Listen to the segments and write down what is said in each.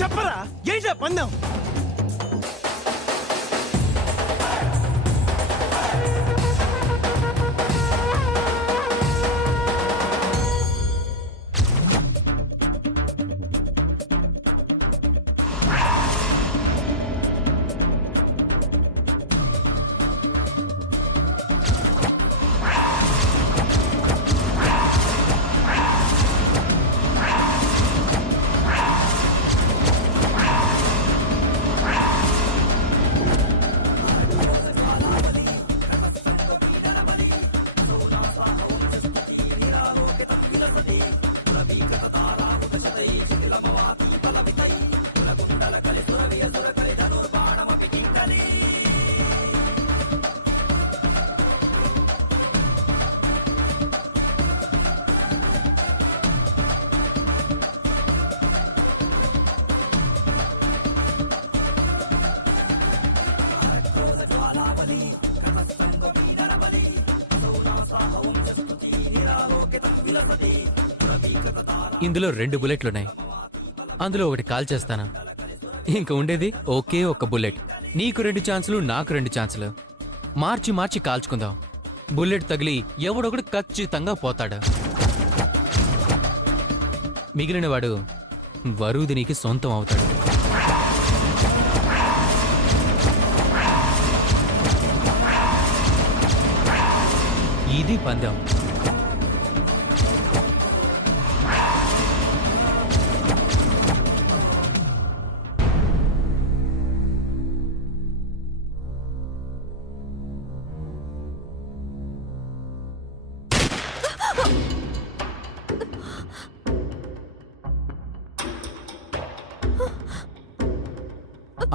చెప్పరా ఏంటా పందెం? ఇందులో 2 బుల్లెట్లున్నాయి. అందులో ఒకటి కాల్ చేస్తాను. ఇంక ఉండేది ఒకే ఒక్క బుల్లెట్. నీకు 2 ఛాన్సులు, నాకు 2 ఛాన్సులు. మార్చి మార్చి కాల్చుకుందాం. బుల్లెట్ తగిలి ఎవడొకడు ఖచ్చితంగా పోతాడు. మిగిలినవాడు వరూధినికి సొంతం అవుతాడు. ఇది పందెం.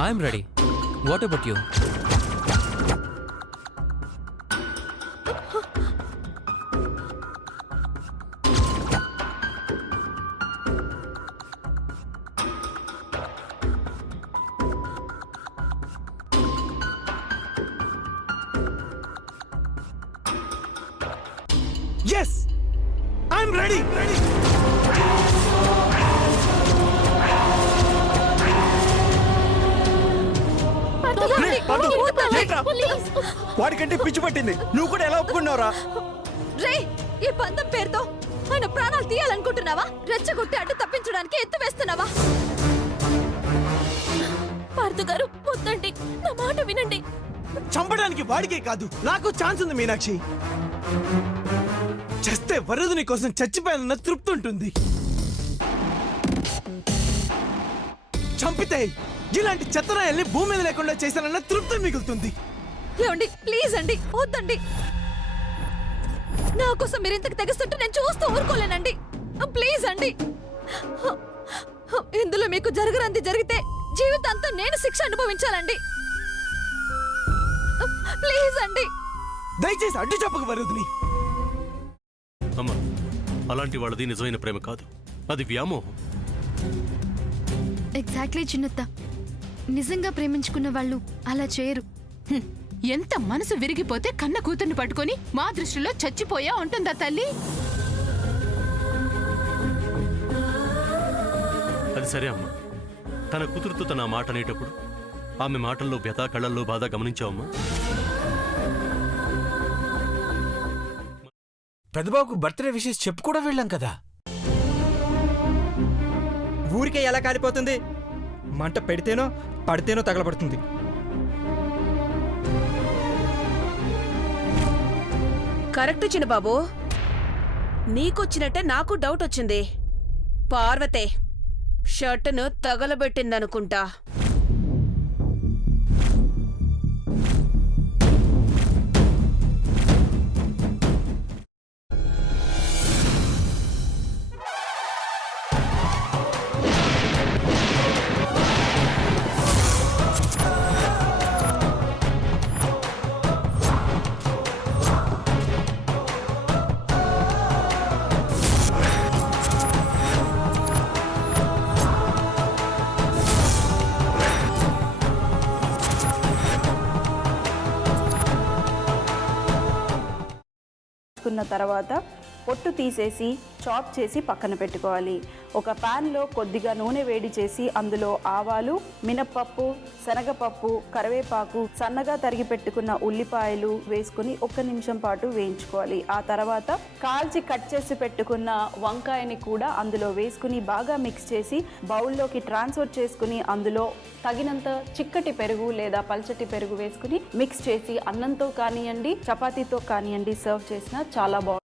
I'm ready. What about you? Yes, I'm ready. వాడికంటే పిచ్చి పట్టింది. నువ్వు కూడా ఎలా ఒప్పుకున్నావురా? రే, ఈ పందెం పేరుతో ఆయన ప్రాణాలు తీయాలనుకుంటున్నావా? రెచ్చగొట్టి అడ్డు తప్పించడానికి ఎత్తు వేస్తున్నావా? పార్థు గారు వద్దండి, నా మాట వినండి. చంపడానికి వాడికే కాదు, నాకు ఛాన్స్ ఉంది మీనాక్షి. చేస్తే వరదుని కోసం చచ్చిపోయానన్న తృప్తి ఉంటుంది. చంపితే ఇలాంటి చెత్తనాయల్ని భూమి మీద లేకుండా చేశానన్న తృప్తి మిగులుతుంది. ఏమండి, ప్లీజ్ అండి, వద్దండి. నా కోసం మీరు ఇంతకు తెగిస్తుంటే నేను చూస్తూ ఊరుకోలేనండి. ప్లీజ్ అండి. ఇందులో మీకు జరగరంది జరిగితే జీవితాంతం నేను శిక్ష అనుభవించాలండి. ప్లీజ్ అండి, దయచేసి అడ్డు చెప్పక వరదుని. అమ్మా, అలాంటి వాళ్ళది నిజమైన ప్రేమ కాదు, అది వ్యామోహం. ఎగ్జాక్ట్లీ చిన్నత్త. నిజంగా ప్రేమించుకున్న వాళ్ళు అలా చేయరు. ఎంత మనసు విరిగిపోతే కన్న కూతుర్ని పట్టుకొని మా దృష్టిలో చచ్చిపోయా ఉంటుందా తల్లి? అది సరే అమ్మా, తన కూతురుతో తన మాట అనేటప్పుడు ఆమె మాటల్లో వ్యథ, కళ్ళల్లో బాధ గమనించావమ్మా? పెద్దబాబుకు బర్త్డే విషెస్ చెప్పు కూడా వెళ్ళాం కదా. ఊరికే ఎలా కాలిపోతుంది? మంట పెడితేనో పడితేనో తగలబడుతుంది. కరెక్ట్ చిన్నబాబు, నీకొచ్చినట్టే నాకు డౌట్ వచ్చింది. పార్వతే షర్టును తగలబెట్టిందనుకుంటా. తర్వాత పొట్టు తీసేసి చాప్ చేసి పక్కన పెట్టుకోవాలి. ఒక పాన్లో కొద్దిగా నూనె వేడి చేసి అందులో ఆవాలు, మినప్పప్పు, శనగపప్పు, కరివేపాకు, సన్నగా తరిగి పెట్టుకున్న ఉల్లిపాయలు వేసుకుని 1 నిమిషం పాటు వేయించుకోవాలి. ఆ తర్వాత కాల్చి కట్ చేసి పెట్టుకున్న వంకాయని కూడా అందులో వేసుకుని బాగా మిక్స్ చేసి బౌల్లోకి ట్రాన్స్ఫర్ చేసుకుని అందులో తగినంత చిక్కటి పెరుగు లేదా పల్చటి పెరుగు వేసుకుని మిక్స్ చేసి అన్నంతో కానివ్వండి, చపాతీతో కానివ్వండి సర్వ్ చేసినా చాలా బాగుంటుంది.